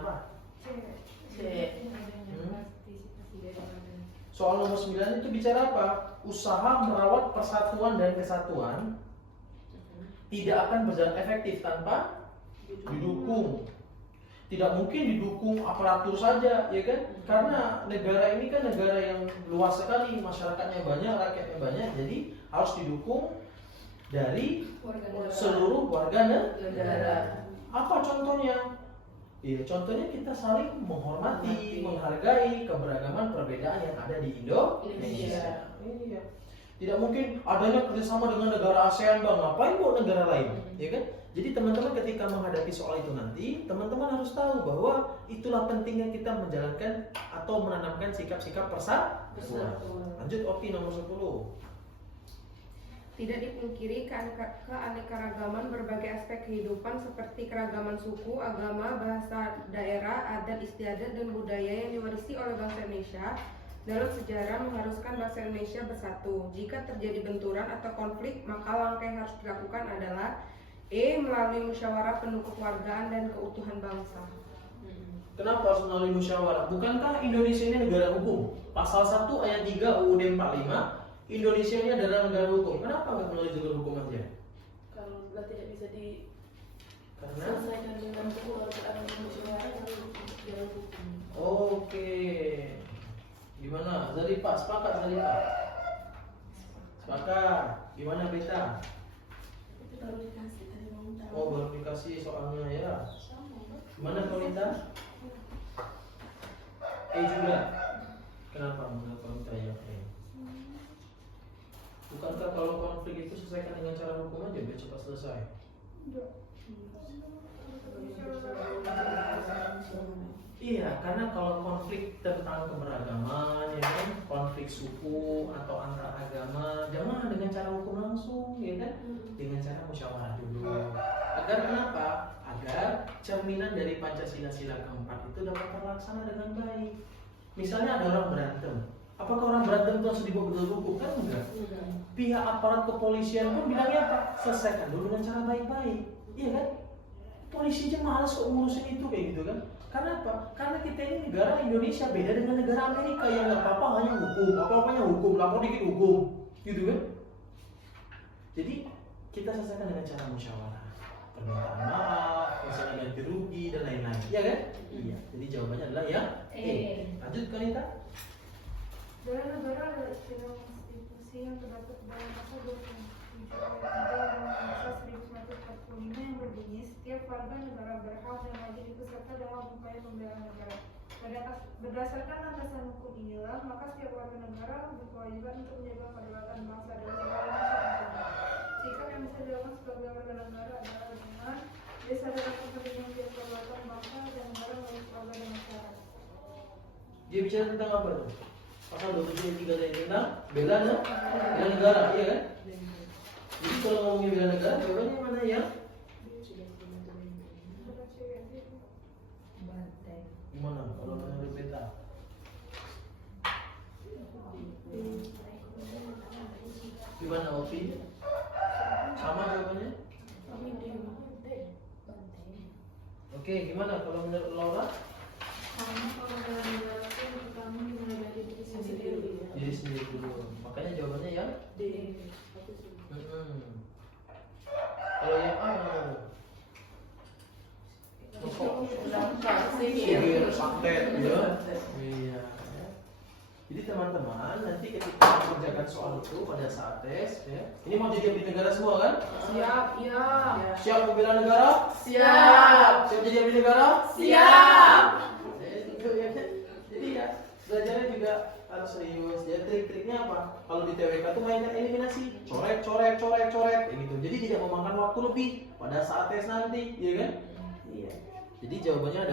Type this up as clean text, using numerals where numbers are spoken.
apa? C. Soal nomor 9 itu bicara apa? Usaha merawat persatuan dan kesatuan tidak akan berjalan efektif tanpa didukung. Tidak mungkin didukung aparatur saja, ya kan? Karena negara ini kan negara yang luas sekali, masyarakatnya banyak, rakyatnya banyak, jadi harus didukung dari seluruh warga negara. Apa contohnya? Ya, contohnya kita saling menghormati, menghargai keberagaman perbedaan yang ada di Indonesia. Iya. Tidak mungkin adanya kerjasama dengan negara ASEAN, bang. Ngapain buat negara lain, ya kan? Jadi teman-teman ketika menghadapi soal itu nanti, teman-teman harus tahu bahwa itulah pentingnya kita menjalankan atau menanamkan sikap-sikap persatuan. Lanjut Opi nomor 10. Tidak dipungkiri keanekaragaman berbagai aspek kehidupan seperti keragaman suku, agama, bahasa daerah, adat istiadat, dan budaya yang diwarisi oleh bangsa Indonesia dalam sejarah mengharuskan bangsa Indonesia bersatu. Jika terjadi benturan atau konflik, maka langkah yang harus dilakukan adalah melalui musyawarah pendukung kewargaan dan keutuhan bangsa. Kenapa harus melalui musyawarah? Bukankah Indonesia ini negara hukum? Pasal 1 ayat 3 UUD 45, Indonesia ini adalah negara hukum. Kenapa nggak melalui jalur hukum aja? Kalau tidak bisa Karena diselesaikan dengan hukum atau ada musyawarah jalur hukum. Oke. Gimana? Zarifah, sepakat Zarifah? Sepakat. Gimana Beta? Itu baru dikasih tadi mau tahu. Oh, baru dikasih soalnya ya. Gimana kau Lita? Juga. Kenapa menurut kau Lita ya? Bukankah kalau konflik itu selesaikan dengan cara hukum aja biar cepat selesai? Iya, karena kalau konflik tentang keberagaman, ya kan, konflik suku atau antar agama, jangan dengan cara hukum langsung, ya kan, dengan cara musyawarah dulu. Agar kenapa? Agar cerminan dari Pancasila sila keempat itu dapat terlaksana dengan baik. Misalnya ada orang berantem, apakah orang berantem itu harus dibawa ke jalur hukum? Kan enggak. Pihak aparat kepolisian pun bilangnya apa? Selesaikan dulu dengan cara baik-baik, iya kan? Polisi aja malas kok ngurusin itu kayak gitu kan? Karena apa? Karena kita ini negara Indonesia beda dengan negara Amerika yang nggak apa-apa hanya hukum, apa-apanya hukum, lapor dikit hukum, gitu kan? Jadi kita selesaikan dengan cara musyawarah, permintaan maaf, misalnya ganti rugi dan lain-lain, iya kan? Iya. Jadi jawabannya adalah ya. Lanjut Kanita. Bela negara adalah istilah konstitusi yang terdapat dalam pasal 27 ayat 3 Undang-Undang 1945 yang berbunyi setiap warga negara berhak dan wajib ikut serta dalam upaya pembelaan negara. Berdasarkan landasan hukum inilah, maka setiap warga negara berkewajiban untuk menjaga kedaulatan bangsa dan segala macam. Sikap yang bisa dilakukan sebagai warga negara adalah dengan disadarkan kepentingan setiap kedaulatan bangsa dan negara melalui keluarga dan masyarakat. Dia bicara tentang apa tuh? Pasal 27 ayat 3 tadi tentang bela negara, iya kan? Jadi kalau ngomongin bela negara, jawabannya mana ya? Gimana kalau menurut Beta? Gimana Opi? Sama jawabannya? Oke, gimana kalau menurut Laura? Karena kalau dalam negara itu pertama dimulai dari diri sendiri. Diri sendiri dulu. Makanya jawabannya ya? D. Kalau yang A Sihir. santet ya. Iya. Jadi teman-teman nanti ketika mengerjakan soal itu pada saat tes ya. Ini mau jadi abdi negara semua kan? Siap, ya. Siap membela negara? Siap. Siap jadi abdi negara? Siap. Jadi ya belajarnya juga harus serius. Ya trik-triknya apa? Kalau di TWK tuh mainkan eliminasi, coret, kayak gitu. Jadi tidak memakan waktu lebih pada saat tes nanti, ya kan? Iya. Jadi jawabannya ada